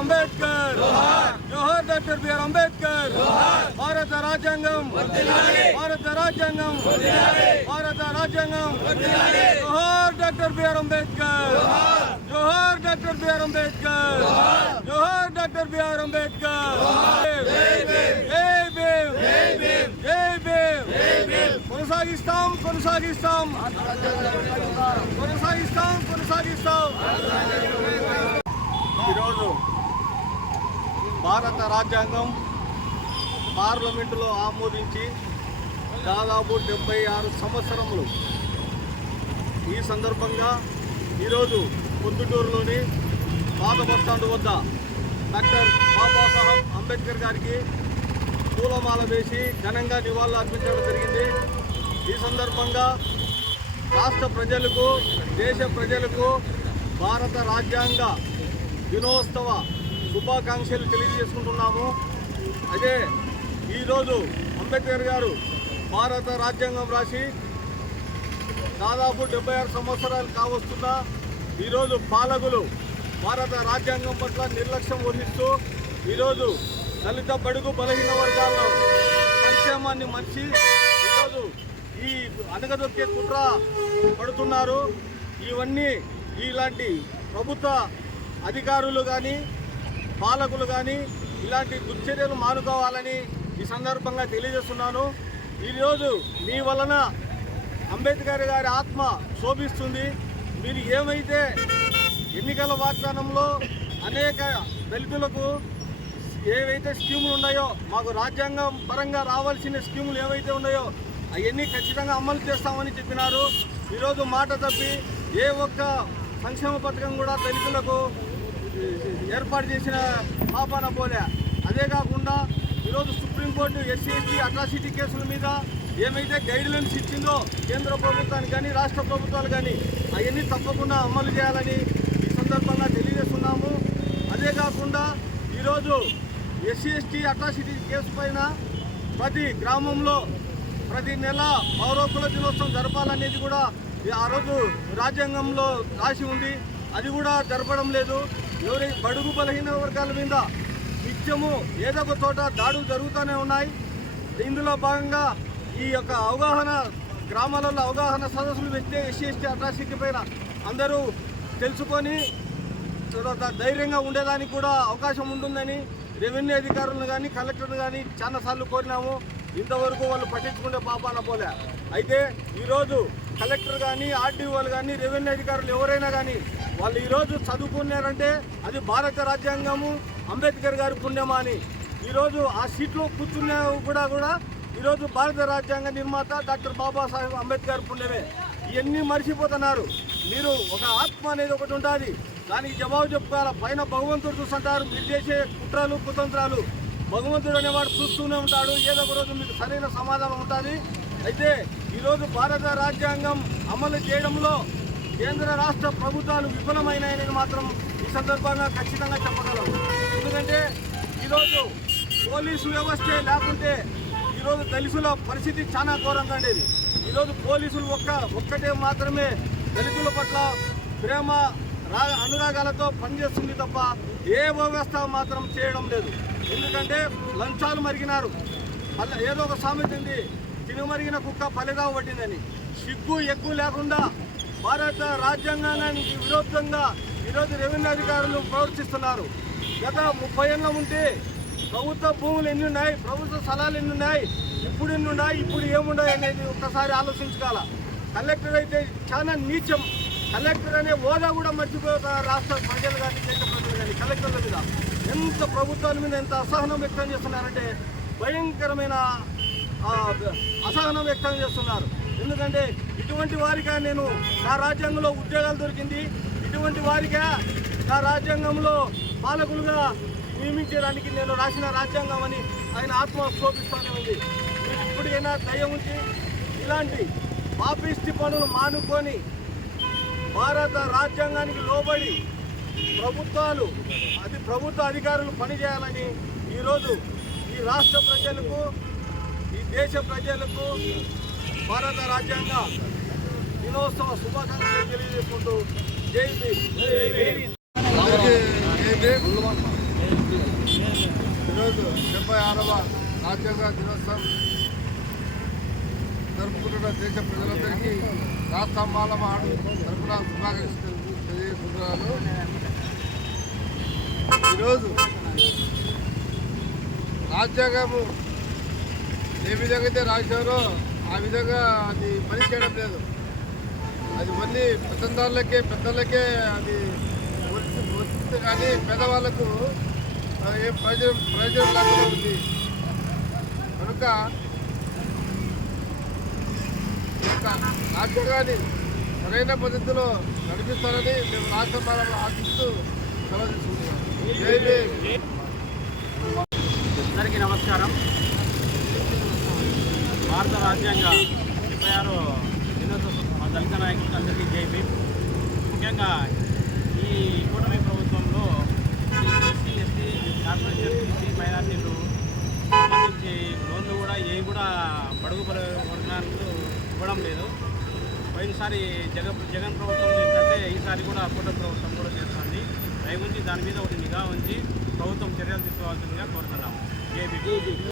అంబేద్కర్ జోహార్ doctor BR Ambedkar భారత రాజ్యాంగం భారత రాజ్యాంగం భారత రాజ్యాంగం జోహార్ డాక్టర్ బిఆర్ అంబేద్కర్ జోహార్ డాక్టర్ బిఆర్ అంబేద్కర్ జోహార్ డాక్టర్ బిఆర్ అంబేద్కర్ కొనసాగిస్తాం కొనసాగిస్తాం కొనసాగిస్తాం కొనసాగిస్తాం. ఈరోజు భారత రాజ్యాంగం పార్లమెంటులో ఆమోదించి దాదాపు 76 సంవత్సరములు. ఈ సందర్భంగా ఈరోజు పొద్దుటూరులోని పాత బస్టాండ్ వద్ద డాక్టర్ బాబాసాహెబ్ అంబేద్కర్ గారికి పూలమాల వేసి ఘనంగా నివాళులు అర్పించడం జరిగింది. ఈ సందర్భంగా రాష్ట్ర ప్రజలకు దేశ ప్రజలకు భారత రాజ్యాంగ దినోత్సవ శుభాకాంక్షలు తెలియజేసుకుంటున్నాము. అదే ఈరోజు అంబేద్కర్ గారు భారత రాజ్యాంగం రాసి దాదాపు 76 సంవత్సరాలు కావస్తున్నా ఈరోజు పాలకులు భారత రాజ్యాంగం పట్ల నిర్లక్ష్యం వహిస్తూ ఈరోజు దళిత బడుగు బలహీన వర్గాల సంక్షేమాన్ని మర్చి ఈరోజు ఈ అణగదొక్కే కుట్ర పడుతున్నారు. ఇవన్నీ ఇలాంటి ప్రభుత్వ అధికారులు కానీ పాలకులు కానీ ఇలాంటి దుశ్చర్యలు మానుకోవాలని ఈ సందర్భంగా తెలియజేస్తున్నాను. ఈరోజు మీ వలన అంబేద్కర్ గారి ఆత్మ శోభిస్తుంది. మీరు ఏమైతే ఎన్నికల వాగ్దానంలో అనేక దళితులకు ఏవైతే స్కీములు ఉన్నాయో, మాకు రాజ్యాంగం పరంగా రావాల్సిన స్కీములు ఏవైతే ఉన్నాయో అవన్నీ ఖచ్చితంగా అమలు చేస్తామని చెప్పినారు. ఈరోజు మాట తప్పి ఏ ఒక్క సంక్షేమ పథకం కూడా దళితులకు ఏర్పాటు చేసిన పాపాన పోలే. అదే కాకుండా ఈరోజు సుప్రీంకోర్టు ఎస్సీ ఎస్టీ అట్రాసిటీ కేసుల మీద ఏమైతే గైడ్లైన్స్ ఇచ్చిందో కేంద్ర ప్రభుత్వానికి కానీ రాష్ట్ర ప్రభుత్వాలు కానీ అవన్నీ తప్పకుండా అమలు చేయాలని ఈ సందర్భంగా తెలియజేస్తున్నాము. అదే కాకుండా ఈరోజు ఎస్సీ ఎస్టీ అట్రాసిటీ కేసు పైన ప్రతి గ్రామంలో ప్రతి నెల పౌరోకుల దినోత్సవం జరపాలనేది కూడా ఆ రోజు రాజ్యాంగంలో రాసి ఉంది. అది కూడా జరపడం లేదు. ఎవరి బడుగు బలహీన వర్గాల మీద నిత్యము ఏదో ఒక చోట దాడులు జరుగుతూనే ఉన్నాయి. ఇందులో భాగంగా ఈ యొక్క అవగాహన గ్రామాలలో అవగాహన సదస్సులు పెడితే ఎస్సీ ఎస్టీ అట్రాసిటీ పైన అందరూ తెలుసుకొని ధైర్యంగా ఉండేదానికి కూడా అవకాశం ఉంటుందని రెవెన్యూ అధికారులను కానీ కలెక్టర్ను కానీ చాలాసార్లు కోరినాము. ఇంతవరకు వాళ్ళు పట్టించుకునే పాపాన పోలే. అయితే ఈరోజు కలెక్టర్ కానీ ఆర్డీఓలు కానీ రెవెన్యూ అధికారులు ఎవరైనా కానీ వాళ్ళు ఈరోజు చదువుకున్నారంటే అది భారత రాజ్యాంగము అంబేద్కర్ గారి పుణ్యమా అని ఈరోజు ఆ సీట్లో కూర్చున్నా కూడా ఈరోజు భారత రాజ్యాంగ నిర్మాత డాక్టర్ బాబాసాహెబ్ అంబేద్కర్ పుణ్యమే. ఇవన్నీ మర్చిపోతున్నారు. మీరు ఒక ఆత్మ అనేది ఒకటి ఉంటుంది, దానికి జవాబు చెప్పుకోవాలి. పైన భగవంతుడు చూస్తుంటారు, మీరు చేసే కుట్రలు కుతంత్రాలు భగవంతుడు అనేవాడు చూస్తూనే ఉంటాడు. ఏదో ఒక రోజు మీకు సరైన సమాధానం ఉంటుంది. అయితే ఈరోజు భారత రాజ్యాంగం అమలు చేయడంలో కేంద్ర రాష్ట్ర ప్రభుత్వాలు విఫలమైనాయని మాత్రం ఈ సందర్భంగా ఖచ్చితంగా చెప్పగలం. ఎందుకంటే ఈరోజు పోలీసు వ్యవస్థే లేకుంటే ఈరోజు దళితుల పరిస్థితి చాలా ఘోరంగా ఉండేది. ఈరోజు పోలీసులు ఒక్కటే మాత్రమే దళితుల పట్ల ప్రేమ అనురాగాలతో పనిచేస్తుంది తప్ప ఏ వ్యవస్థ మాత్రం చేయడం లేదు. ఎందుకంటే లంచాలు మరిగినారు. ఏదో ఒక సామెత ఉంది, తినుమరిగిన కుక్క ఫలితం పట్టిందని. సిగ్గు ఎక్కువ లేకుండా భారత రాజ్యాంగానికి విరుద్ధంగా ఈరోజు రెవెన్యూ అధికారులు ప్రవర్తిస్తున్నారు. గత 30 ఏళ్ళ ఉంటే ప్రభుత్వ భూములు ఎన్ని ఉన్నాయి, ప్రభుత్వ స్థలాలు ఎన్ని ఉన్నాయి, ఇప్పుడు ఎన్ని ఉన్నాయి, ఇప్పుడు ఏమున్నాయి అనేది ఒక్కసారి ఆలోచించుకోవాల. కలెక్టర్ అయితే చాలా నీచం. కలెక్టర్ అనే హోదా కూడా మర్చిపోతారు రాష్ట్ర ప్రజలు కానీ దేశ ప్రజలు కానీ. కలెక్టర్ల మీద ఎంత ప్రభుత్వాల మీద ఎంత అసహనం వ్యక్తం చేస్తున్నారంటే భయంకరమైన అసహనం వ్యక్తం చేస్తున్నారు. ఎందుకంటే ఇటువంటి వారిగా నేను నా రాజ్యాంగంలో ఉద్యోగాలు దొరికింది, ఇటువంటి వారిగా నా రాజ్యాంగంలో పాలకులుగా నియమించడానికి నేను రాసిన రాజ్యాంగం అని ఆయన ఆత్మ శోభిస్తూనే ఉంది. మీరు ఇప్పటికైనా దయ ఉంచి ఇలాంటి పాపిష్టి పనులు మానుకొని భారత రాజ్యాంగానికి లోబడి ప్రభుత్వ అధికారులు పనిచేయాలని ఈరోజు ఈ రాష్ట్ర ప్రజలకు, ఈ దేశ ప్రజలకు భారత రాజ్యాంగ దినోత్సవ శుభాకాంక్షలు తెలియజేసుకుంటూ జై భీమ్. ఈరోజు 76వ రాజ్యాంగ దినోత్సవం జరుపుకుంటున్న దేశ ప్రజలందరికీ రాష్ట్రాల ఆడు తరఫున శుభాకాంక్షలు తెలియజేస్తున్నాను. ఈరోజు రాజ్యాంగము ఏ విధంగా అయితే రాశారో ఆ విధంగా అది పని చేయడం లేదు. అది ఓన్లీ పెద్దలకే అది వస్తుంది, కానీ పేదవాళ్ళకు ఏం ప్రయోజనం లేకుండా ఉంది. కనుక రాజ్యాంగాన్ని సరైన పద్ధతిలో నడిపిస్తారని మేము రాష్ట్రాలను ఆశిస్తూ సెలవు తీసుకుంటున్నాం. అందరికీ నమస్కారం. భారత రాజ్యాంగ 76వ దినోత్సవ దళిత నాయకులకు అందరికీ జై భీమ్. ముఖ్యంగా ఈ కూటమి ప్రభుత్వంలో ఎస్సీ, ఎస్టీ, కార్పొరేషన్, బీసీ, మైనార్టీలు సంబంధించి లోన్లు కూడా ఏవి కూడా బడుగు వర్గాలకు ఇవ్వడం లేదు. పోయినసారి జగన్ ప్రభుత్వం ఏంటంటే ఈసారి కూడా కూటమి ప్రభుత్వం కూడా చేస్తుంది. దయ ఉంచి దాని మీద ఒకటి నిఘా ఉంచి ప్రభుత్వం చర్యలు తీసుకోవాల్సిందిగా కోరుతున్నాము. జై భీమ్.